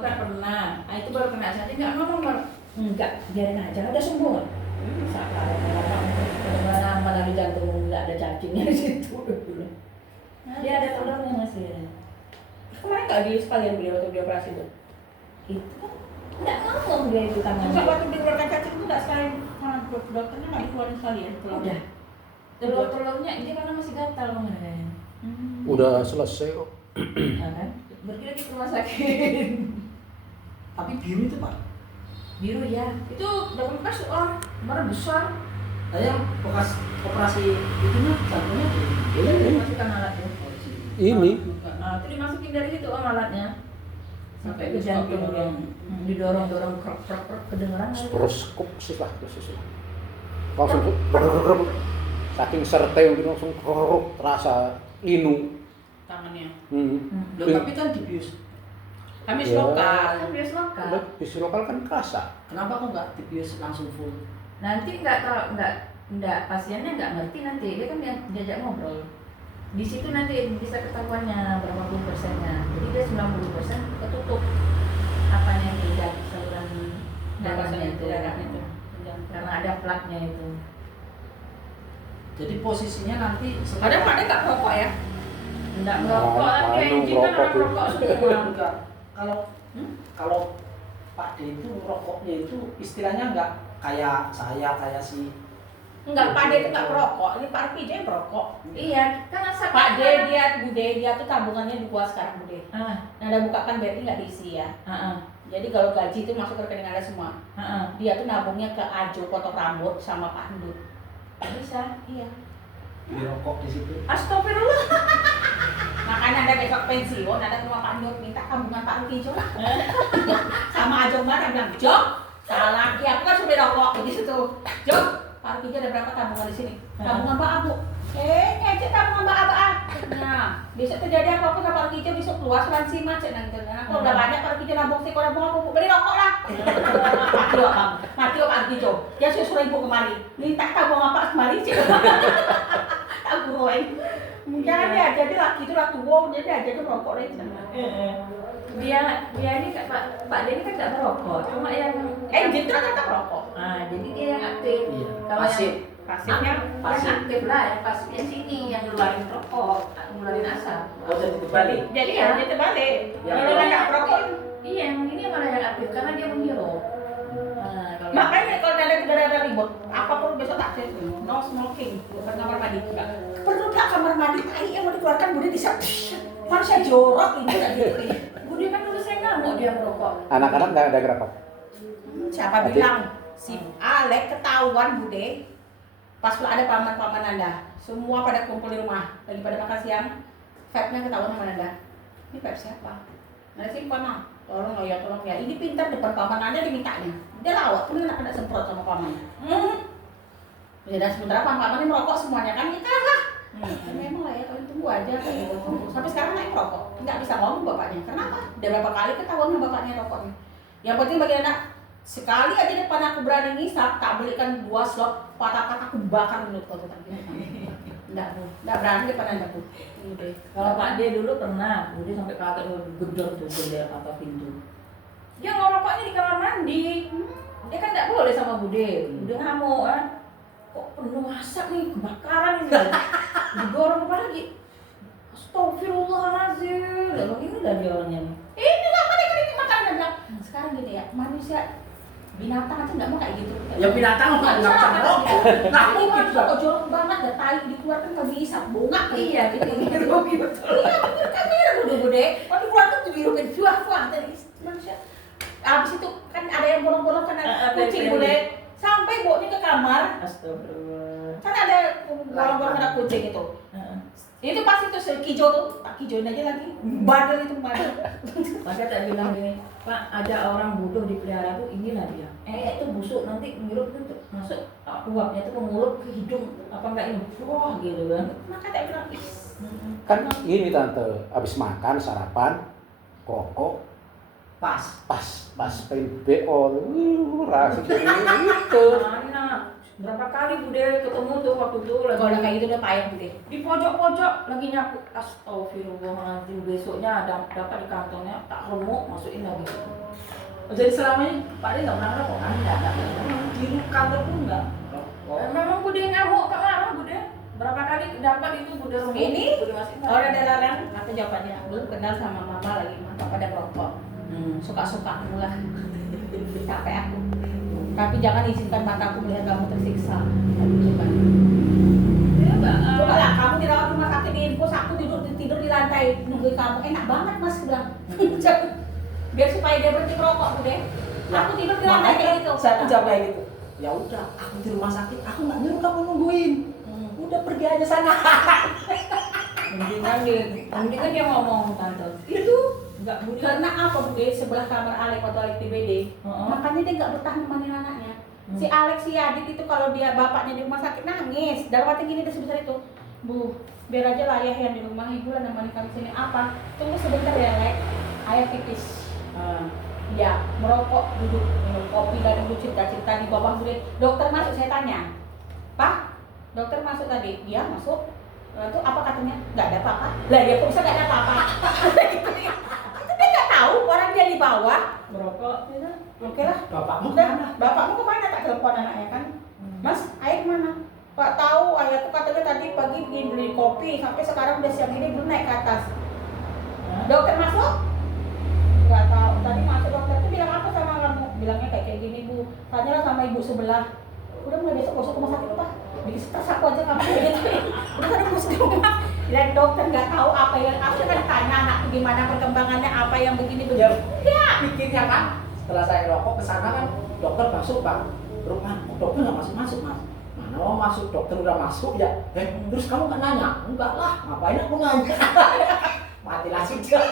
Nggak pernah. Nah, itu baru kena sakit nggak ngomong Bang. Enggak, biarin aja udah sembuh. Salah mana lagi jantung nggak ada cacingnya di situ dulu. Dia ada telurnya masih. Kemarin nggak di sekalian beliau waktu dia operasi itu. Itu kan nggak ngomong dia itu tangannya. Enggak, waktu dikeluarkan cacing itu nggak sekalian sama dokternya nggak dikeluarin sekalian telurnya. Telur-telurnya ini karena masih gatal mengenai. Udah selesai kok. Nah, kan? Berarti lagi ke rumah sakit. Tapi biru itu Pak. Biru ya. Itu udah bekas orang marah besar. Saya bekas operasi itu mah jantungnya tuh. Iya, dimasukkan alatnya. Ini Nah, itu dimasukin dari situ alatnya. Sampai ke jantung yang didorong-dorong krek kedengeran. stroskop sih lah, langsung bergerak. Saking sertnya mungkin langsung keruk terasa linu. Tangannya. Loh, tapi kan dibius. Habis Ya. lokal. Kan biasa lokal. Bis lokal kan kerasa. Kenapa kok nggak dibius langsung full? Nanti nggak pasiennya nggak ngerti nanti dia kan diajak ngobrol. Di situ nanti bisa ketahuannya berapa puluh persennya. Jadi dia 90% ketutup apanya itu saluran darahnya itu. Karena ada plaknya itu. Jadi posisinya nanti Ada Pak, dia nggak merokok ya? Enggak ngerokok, tapi Anu, engine kan orang ngerokok rokok gitu. semua. enggak. Kalau Pak D itu rokoknya itu istilahnya enggak kayak saya kayak si Enggak, Pak D itu nggak merokok. Ini Pak Arpi aja yang merokok. Iya, kan asal Pak D dia tuh tabungannya di gua sekarang Bude. Nah, ada bukakan berarti nggak diisi ya. Jadi kalau gaji itu masuk ke rekening Anda semua. Dia tuh nabungnya ke Ajo potong rambut sama Pak Endut. bisa, iya. di rokok di situ. Astagfirullah. Makanya Anda besok pensiun, Anda ke rumah Pak Endut minta tabungan Pak Ruki Jo lah. Sama Ajo mana bilang, Jo, salah lagi aku kan sudah rokok di situ. Jo, Pak Ruki Jo ada berapa tabungan di sini? Tabungan Pak Abu. Ngecek tabungan Mbak Aba. Nah, besok terjadi apa-apa sama Pak Ruki Jo besok keluar asuransi macet nanti. Aku udah banyak Pak Ruki Jo nabung sih, kalau nabung aku beli rokok lah. Mati loh Bang, mati loh Pak Ruki Jo. Dia suruh ibu kemari, minta tabung apa kemari sih. Tak guruin. Jadi laki itu lah tua, jadi aja tuh rokok lagi. Dia ini kan Pak Denny kan nggak merokok, cuma yang Engine itu kan merokok. Nah, jadi dia yang aktif. Iya. Kalau Pasif. Pasifnya yang aktif lah, yang pasifnya sini yang ngeluarin rokok, ngeluarin asap. Oh, jadi terbalik. jadi ya dia terbalik. Ya, Kalau nggak merokok, Iya, yang ini malah yang aktif karena dia menghirup. Nah, kalau makanya kalau ada ribut, apapun besok tak sih, no smoking, bukan kamar mandi. Perlu tak kamar mandi? Tai yang mau dikeluarkan Budi bisa. Manusia jorok ini nggak gitu. Budi kan dulu saya ngamuk dia merokok. Anak-anak nggak ada gerapa. Siapa bilang si Alek ketahuan Bude? Pas ada paman-paman Anda, semua pada kumpul di rumah, lagi pada makan siang, vape-nya ketahuan sama Anda. Ini vape siapa? Ada simpan mah. Tolong ya. Ini pintar depan paman Anda dimintanya. Dia lawak, pun anak kena semprot sama pamannya. Ya dan sementara paman-pamannya merokok semuanya kan kita lah. Memang lah ya, kalian tunggu aja kayak gitu. Sampai sekarang naik merokok, nggak bisa ngomong bapaknya. Kenapa? Udah berapa kali ketahuan sama bapaknya rokoknya. Yang penting bagi anak, sekali aja depan aku berani ngisap, tak belikan 2 slot, patah-patah aku bakar mulut kau tuh. Enggak berani depan Anda Bu. Kalau Pak D dulu pernah, Budi sampai kakek gedor tuh jendela atau pintu. Dia ngerokoknya di kamar mandi. Dia kan nggak boleh sama Bude. Bude ngamuk kan. Kok penuh asap nih, kebakaran ini. Didorong apa lagi? Astagfirullahaladzim. Lalu ini udah dia orangnya nih. Ini apa nih ini makan dan bilang, sekarang gini ya, manusia binatang aja nggak mau kayak gitu. Ya binatang nggak bisa merokok. Nggak mungkin. Kok jorok banget, ada tai dikeluarkan kalau diisap bunga. Iya, gitu. Iya bener kamera bude. Kalau dikeluarkan tuh dihirumin fuah dari manusia. Abis itu kan ada yang bolong-bolong kan ada kucing bude. Sampai baunya ke kamar. Astagfirullah. Kan ada bolong-bolong ada kucing itu. Itu pas itu sekijo tuh, tak kijoin aja lagi. Badal itu badal. Maka tak bilang gini, Pak, ada orang bodoh dipelihara tuh inilah dia. Itu busuk nanti ngirup tuh masuk uapnya tuh ke mulut, ke hidung, apa enggak ini? Wah, gitu kan. Maka tak bilang, Kan ini tante, abis makan sarapan, rokok, Pas. pas PBO, rasa itu. Mana? Berapa kali Bude ketemu tuh waktu itu lagi Kalau udah kayak gitu udah payah Bude. di pojok-pojok lagi nyapu. Astagfirullahaladzim, besoknya dapat di kantongnya tak remuk masukin lagi. Jadi selama ini Pak De nggak pernah ngerokok kan? Enggak. Di kantor pun nggak. Memang Bude ngamuk tak lama Bude. Berapa kali dapat itu Bude remuk. Ini Bude masukin. orang ada larang, apa jawabannya? Belum kenal sama mama lagi, mama pada merokok. Suka-suka mula. Capek aku. Tapi jangan izinkan mataku melihat kamu tersiksa. Iya Mbak. Coba lah, kamu dirawat rumah sakit di infus, aku tidur di lantai nungguin kamu. Enak banget mas bilang. Biar supaya dia berhenti merokok Bude. Aku tidur di lantai kayak gitu. Saya jawab kayak gitu. Ya udah, aku di rumah sakit, aku nggak nyuruh kamu nungguin. Udah pergi aja sana. Mendingan dia ngomong tante. Itu enggak Bude. Karena apa Bude? Sebelah kamar Alex waktu Alex TBD. Makanya dia nggak betah nemanin anaknya. Si Alex si Adit itu kalau dia bapaknya di rumah sakit nangis. Dalam arti gini dia sebesar itu. Bu, biar aja lah ayah yang di rumah, ibu lah nemenin kami sini. Apa? Tunggu sebentar ya Alex. Ayah pipis. Ya, merokok, duduk minum kopi dan duduk cerita-cerita di bawah Bude. Dokter masuk, saya tanya. Pak, dokter masuk tadi. Dia masuk. Itu apa katanya? Nggak ada apa-apa. Lah ya kok bisa nggak ada apa-apa? Itu dia nggak tahu orang dia di bawah merokok. Oke lah. Bapakmu Udah, kemana? bapakmu kemana? Tak telepon anaknya kan? Mas, ayah kemana? Pak tahu, ayah tuh katanya tadi pagi pergi beli kopi, sampai sekarang udah siang ini belum naik ke atas. Dokter masuk? Nggak tahu. Tadi masuk dokter tuh bilang apa sama kamu? Bilangnya kayak gini Bu. Tanyalah sama ibu sebelah. Udah mulai besok masuk rumah sakit Pak. Bikin stres aku aja kamu kayak gitu. Udah kan aku di rumah. Dan dokter nggak tahu apa yang aku kan tanya anakku gimana perkembangannya, apa yang begini Ya, enggak. pikirnya kan setelah saya ngerokok ke sana kan dokter masuk Bang. Rumah dokter nggak masuk mas. Mana mau masuk dokter udah masuk ya. Terus kamu nggak nanya? Enggak lah, ngapain aku nanya? Matilah sudah.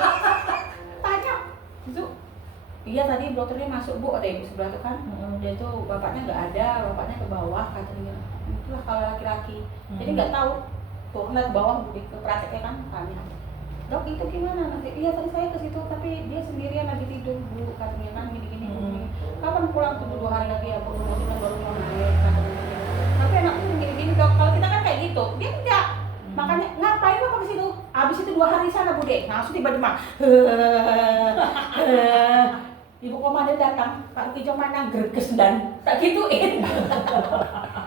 Tanya itu iya tadi dokternya masuk Bu, ada ibu sebelah tuh kan. Dia itu bapaknya nggak ada, bapaknya ke bawah katanya. Itulah kalau laki-laki. Jadi nggak tahu tuh ngeliat bawah Bu, ke prakteknya kan tanya. Dok itu gimana nanti? Iya tadi saya ke situ tapi dia sendirian lagi tidur Bu katanya kan gini-gini. Kapan pulang tuh 2 hari lagi ya Bu? Baru mau naik katanya. Tapi anaknya gini-gini Dok. Kalau kita kan kayak gitu, dia tidak. Makanya ngapain Bapak ke situ? Habis itu 2 hari sana Bu Dek. Langsung tiba-tiba Ibu komandan datang, Pak Kijong mana greges dan tak gituin.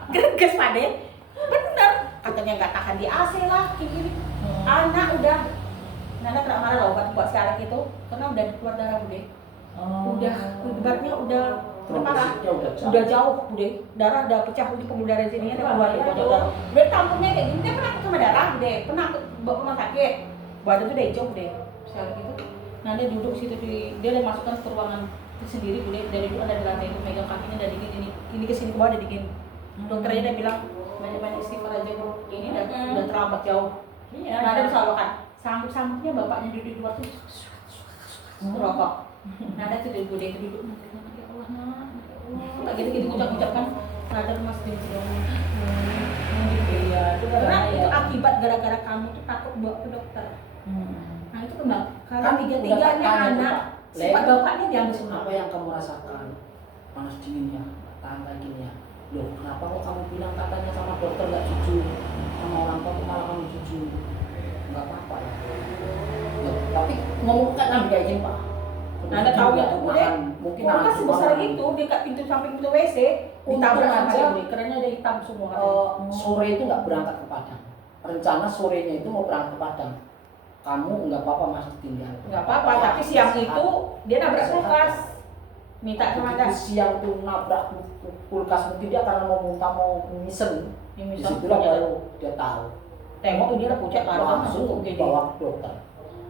Greges Pak Dek. Bener, katanya nggak tahan di AC lah, kayak gini. Anak udah, Nana kena marah loh buat sekarang itu, karena udah keluar darah Bu Dek. Udah, ibaratnya udah parah. Udah jauh Bu Dek. Darah udah pecah di pembuluh darah sini ada keluar di pojok darah. Udah tampungnya kayak gini, dia pernah sama darah Bu Dek, pernah bawa ke rumah sakit. Badan tuh udah hijau Bu Dek. Sekarang gitu. Nah dia duduk situ dia udah masukkan ke ruangan sendiri Bu Dek. Dari dulu ada di lantai itu megang kakinya dari ini ke sini bawah ada dingin. Dokternya udah bilang banyak-banyak istighfar aja Bu. Ini udah terlambat jauh. Nah ada disalurkan. Sambut-sambutnya bapaknya duduk di luar tuh merokok. Nah ada tuh Bu Dek duduk. Ya Allah nak, tak gitu-gitu ucap-ucap kan. Sadar Mas Dek. Iya, itu Karena itu akibat gara-gara kamu tuh takut bawa ke dokter. Nah itu kembali. Karena Kan tiga-tiganya udah anak, sifat bapaknya diambil semua. Apa yang kamu rasakan? Panas dinginnya, tahan kakinya. Loh, kenapa kok kamu bilang katanya sama dokter nggak jujur? Sama orang tua kok malah kamu jujur? Nggak apa-apa ya. Loh, tapi ngomong kan nabi kayak gini Pak. Nah, Anda tahu ya tuh Bu Dek, mungkin kulkas sebesar itu dekat pintu samping pintu WC, Untung ditabrak sama aja. dia Bu Dek, kerennya ada hitam semua katanya. Sore itu nggak berangkat ke Padang. Rencana sorenya itu mau berangkat ke Padang. Kamu nggak apa-apa masih tinggal. Nggak apa-apa, tapi siang itu dia nabrak kulkas. Minta sama Anda. Siang tuh nabrak kulkas mungkin dia karena mau muntah mau nyisen. Di situlah baru dia tahu. Tengok tuh dia udah pucat Langsung dibawa ke dokter.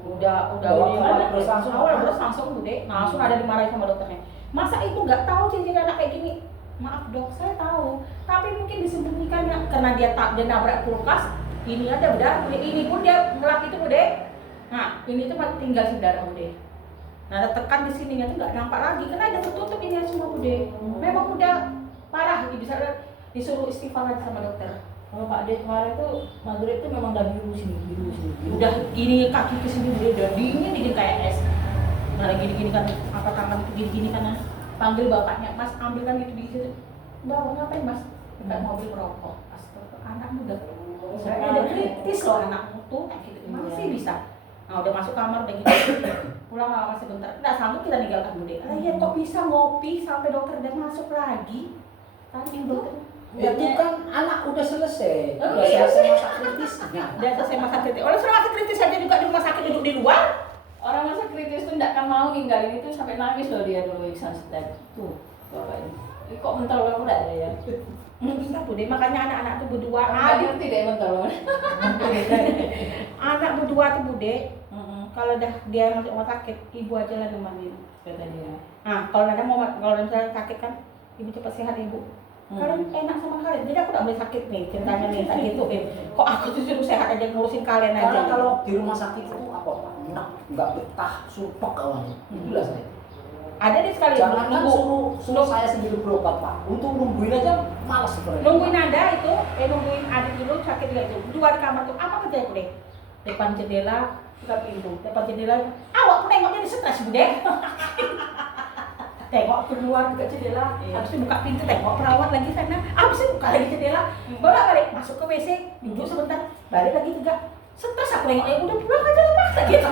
Udah Bawa ini awal ada terus langsung. awal terus langsung Bu Dek, langsung ada dimarahin sama dokternya. Masa itu nggak tahu cincin anak kayak gini? Maaf Dok, saya tahu. Tapi mungkin disembunyikan ya karena dia nabrak kulkas. Ini ada udah, ini pun dia ngelak itu Bu Dek. Nah, ini tuh masih tinggal saudara Bu Dek. Nah, ada tekan di sininya tuh nggak nampak lagi karena ada tertutup ini semua Bu Dek. Memang udah parah, bisa disuruh istighfar lagi sama dokter. Kalau Pak Dek kemarin tuh maghrib tuh memang udah biru sini. Udah gini kaki ke sini udah dingin kayak es. Nah lagi gini kan apa tangan itu gini kan panggil bapaknya Mas ambilkan itu di situ. Bawa ngapain Mas? dekat mobil merokok. Astaga, anak muda. Saya udah kritis loh anakmu tuh, kayak gitu. Masih bisa. Nah udah masuk kamar udah gitu. Pulang lama sebentar. Nggak sanggup kita ninggalkan Bude. Ya kok bisa ngopi sampai dokter udah masuk lagi? Tanya dokter. Itu kan anak udah selesai. Oh, Udah iya. selesai masa kritisnya. Udah selesai masa kritis. Orang sudah masa kritis aja juga di rumah sakit duduk di luar. Orang masa kritis tuh nggak akan mau ninggalin itu sampai nangis loh dia dulu Iksan Step tuh bapak ini. Ih, kok mental banget ada ya? Bisa Bude, makanya anak-anak tuh berdua. Nggak ngerti deh mental banget. Anak berdua tuh Bude. Kalau dah dia masuk rumah sakit, ibu aja lah nemenin. Kata dia. Nah, kalau ada kalau misalnya sakit kan, ibu cepat sehat ibu. Kalian enak sama kalian, jadi aku nggak boleh sakit nih ceritanya nih kayak gitu. Kok aku tuh suruh sehat aja ngurusin kalian aja. Karena kalau di rumah sakit itu apa Pak? Nggak betah, sumpah awalnya. Itulah saya. ada deh sekali Jangan kan nunggu suruh saya sendiri berobat Pak. Untuk nungguin aja malas sebenarnya. nungguin Nanda itu, nungguin adik dulu sakit juga itu. Dua di kamar tuh apa kerja aku deh? Depan jendela, buka pintu. Depan jendela, awak aku nengoknya di stres Bude. Tengok keluar buka jendela, habis itu buka pintu tengok perawat lagi sana, habis itu buka lagi jendela, balik masuk ke WC, duduk sebentar, balik lagi tegak. Stres aku nengoknya udah pulang aja lah Pak, gitu.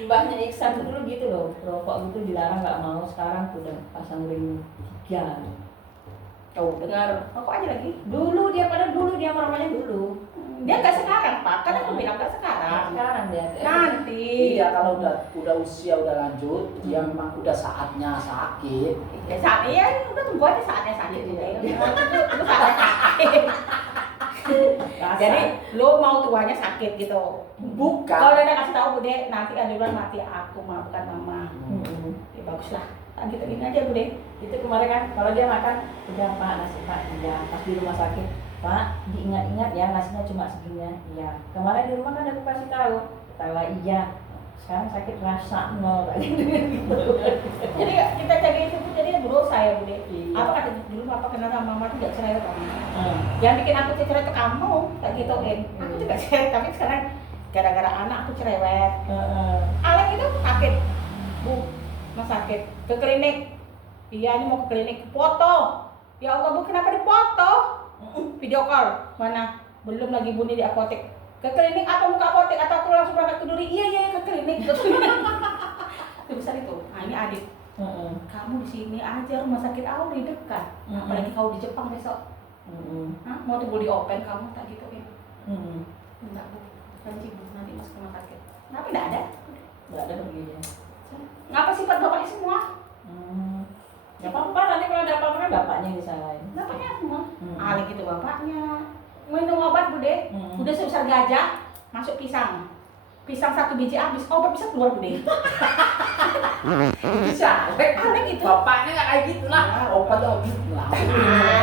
Mbaknya Iksan tuh dulu gitu loh, rokok gitu dilarang nggak mau, sekarang tuh udah pasang ring 3. Tuh dengar, rokok aja lagi. Dulu dia merokoknya dulu. Dia nggak sekarang Pak, kan aku bilang nggak sekarang. Sekarang dia. Nanti. Iya kalau udah usia udah lanjut, dia memang udah saatnya sakit. Ya saat iya udah tunggu aja saatnya sakit gitu ya. Itu saatnya sakit. Jadi lo mau tuanya sakit gitu. Bukan. Kalau udah kasih tahu Bude, nanti Adulan mati aku mah bukan mama. Ya bagus lah. Kan kita gini aja Bude. Itu kemarin kan kalau dia makan udah Pak nasi Pak, iya pas di rumah sakit Pak diingat-ingat ya nasinya cuma segini ya. Iya. Kemarin di rumah kan aku kasih tahu iya. Sekarang sakit rasa nol kayak gitu. Jadi kita jaga itu pun jadi berusaha ya Bude. Iya. Apa kata dulu papa kenal sama mama tuh gak cerewet kamu. Yang bikin aku cerewet ke kamu kayak gituin. Aku juga cerewet tapi sekarang gara-gara anak aku cerewet. Alek itu sakit, Bu, mas sakit ke klinik. Iya ini mau ke klinik, foto. Ya Allah Bu kenapa difoto? Video call mana? Belum lagi bunyi di apotek. Ke klinik apa muka apotek atau aku langsung berangkat ke Duri? Iya ke klinik. Itu besar itu. Nah ini adik. Kamu di sini aja rumah sakit awal di dekat. Apalagi kau di Jepang besok. Hah? Mau tunggu di open kamu tak gitu ya? Enggak Bu. Janji Bu nanti masuk rumah sakit. Kenapa enggak ada? Nggak ada begini. Ngapa sifat bapaknya semua? Ya apa-apa nanti kalau ada apa-apa kan bapaknya yang disalahin. Bapaknya semua. Alek itu bapaknya. Minum obat Bude. Udah sebesar gajah, masuk pisang. Pisang 1 biji habis, obat bisa keluar Bude. Bisa. Alek itu. Bapaknya nggak kayak gitu lah. Obatnya gitu lah.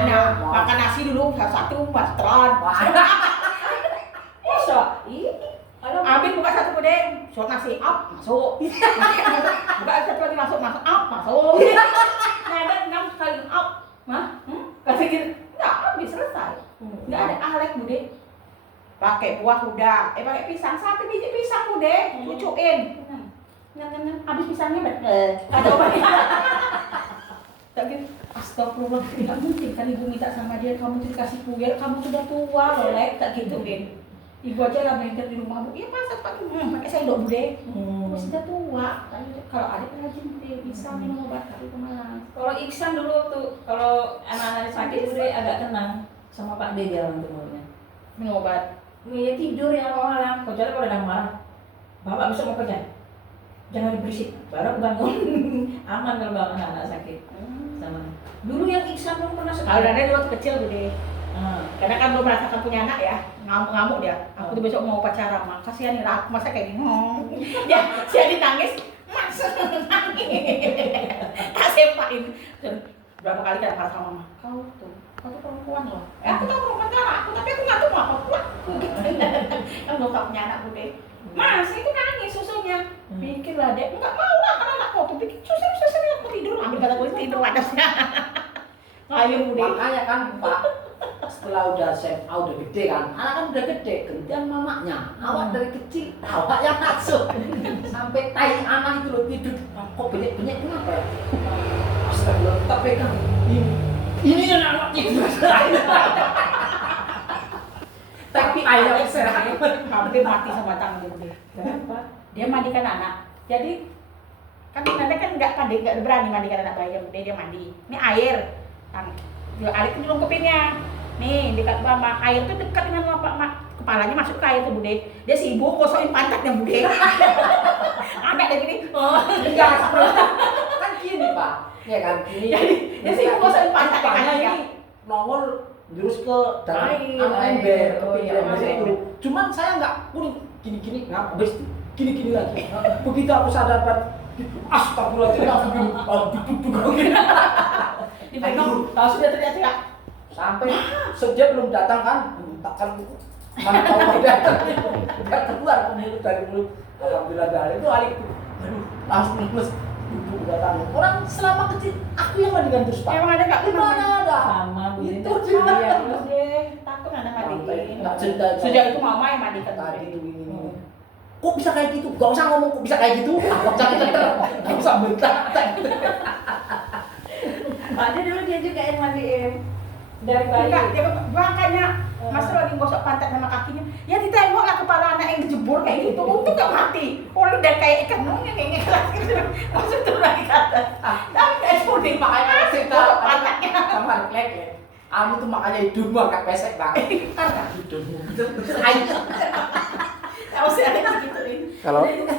Nah, makan nasi dulu satu mastron. Masa? Ih, kalau Ambil buka satu Bude, shot nasi up masuk. Buka satu lagi masuk up masuk. Nah, ada 6 kali up. Mah? Kata gitu. Enggak, habis selesai. Enggak ada Alek Bude. Pakai buah udah, pakai pisang 1 biji pisang Bude, cucuin. Habis pisangnya ada obatnya. Tak gitu. Astagfirullah, tidak mungkin kan ibu minta sama dia kamu tuh dikasih puyer, kamu sudah tua loh, Lek, tak gituin. Ibu aja lah blender di rumah Bu. Iya masa pakai sendok Bude. Kamu sudah tua. Kalau adik rajin Bude bisa minum obat tapi kemana? kalau Iksan dulu tuh kalau anak-anak sakit udah agak tenang sama Pak D dia orang tumornya. Minum obat. Dia tidur ya malam, kecuali kalau ada marah. Bapak besok mau kerja, jangan berisik. Baru aku bangun. Aman kalau bangun anak sakit. Sama. Dulu yang Iksan belum pernah Kalau sekali. ada waktu kecil Bude. Karena kan belum merasakan punya anak ya, ngamuk-ngamuk dia. Aku tuh besok mau upacara, mak kasihan nih aku masa kayak gini. Ya, si Adi nangis, mas nangis. Tak sempain. Dan berapa kali kan marah sama mama. Kau tuh perempuan loh. Aku tahu perempuan cara aku, tapi aku nggak tahu mau apa pula. Kan belum tahu punya anak Bude. Mas, itu nangis susunya. Pikirlah dek, enggak mau lah kan anak kau tuh bikin susu aku tidur, ambil kata gue tidur panasnya. Ayo Bude. Makanya kan Pak, setelah udah SMA udah gede kan, anak kan udah gede, gantian mamanya. Awak dari kecil, awak yang ngasuh. Sampai tai anak itu loh tidur, kok banyak-banyak kenapa ya? Astagfirullah, tak pegang. Ini yang anak itu. Tapi ayah hampir mati sama tangan dia. Kenapa? Dia mandikan anak. Jadi kan Nanda kan nggak berani mandikan anak bayi yang dia mandi. Ini air, dia air itu dilungkupinnya. Nih dekat mama, air itu dekat dengan kepalanya masuk ke air tuh Bude. Dia sibuk gosokin pantatnya Bude. Anak dia gini, Enggak seperti kan gini Pak, ya kan gini. jadi dia sibuk gosokin pantatnya Pantatnya kan ya. ini nongol jurus ke dalam Air, ember, oh ke iya, ember masuk. itu. Cuman saya nggak kuning gini-gini, nggak habis gini-gini lagi. Begitu aku sadar kan, astagfirullahaladzim langsung duduk gini. Dipegang, langsung dia teriak-teriak. Sampai sejak belum datang kan, takkan mana tahu mau datang. Nggak keluar mulut dari mulut. Alhamdulillah dari itu alik. Aduh, langsung lemes. Duduk datang. Orang selama kecil aku yang mandikan terus Pak. Emang ada nggak? Gimana ada? Sama Bude. Itu Iya, Bude, takut anak mandiin. Nggak cerita. Sejak itu mama yang mandikan Tadi Bude. itu ini. Kok bisa kayak gitu? Gak usah ngomong kok bisa kayak gitu. Gak usah gak usah bentak. Ada dulu dia juga yang mandiin dari bayi. Enggak, dia makanya Mas lagi gosok pantat sama kakinya. Ya ditengoklah kepala anak yang kejebur kayak gitu. Untung gak mati. Orang udah kayak ikan mungil kayak gitu. Masuk turun lagi ke atas. Tapi gak eksploding Makanya cerita gosok pantatnya. sama Lek ya. Kamu tuh makanya hidungmu agak pesek banget. Karena hidungmu ayo. Tahu sih ada digituin.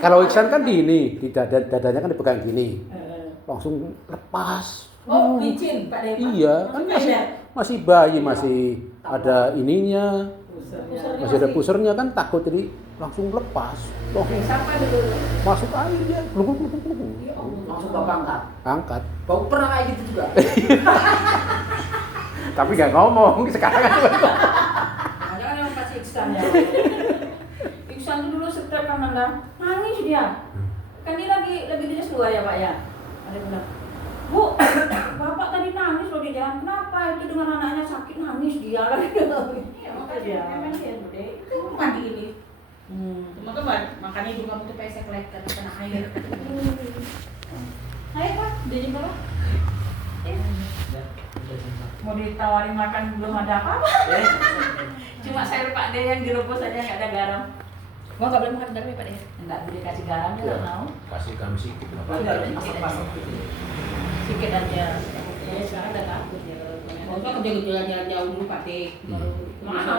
Kalau Iksan kan di ini, di dadanya kan dipegang gini. Langsung lepas. Oh, licin Pak Dewa. Iya, kan masih bayi, masih ada ininya, masih ada pusernya kan takut jadi langsung lepas. Loh, Siapa dulu? masuk air dia, gluk. Langsung bapak Angkat. Bau pernah kayak gitu juga. Tapi nggak ngomong sekarang kan. Ada kan yang kasih Iksan ya. Iksan tuh dulu setiap kan nangis dia. Kan dia lagi dinas 2 ya Pak ya. Ada bilang, Bu, Bapak tadi nangis loh di jalan. Kenapa? Itu dengan anaknya sakit nangis dia kan. Ya makanya memang dia Bude. Itu mandi ini. Teman-teman, makanya juga kamu tuh pesek Lek karena kena air. Ayo Pak, dia juga Pak. Mau ditawarin makan belum ada apa-apa. Cuma sayur Pak De yang direbus aja nggak ada garam. Mau nggak boleh makan garam ya Pak Dewa? Enggak boleh kasih garam dia nggak mau. Kasih kami sedikit. Sedikit aja. Ya sekarang udah takut ya. Mau nggak jalan-jalan jauh dulu Pak De. Mana?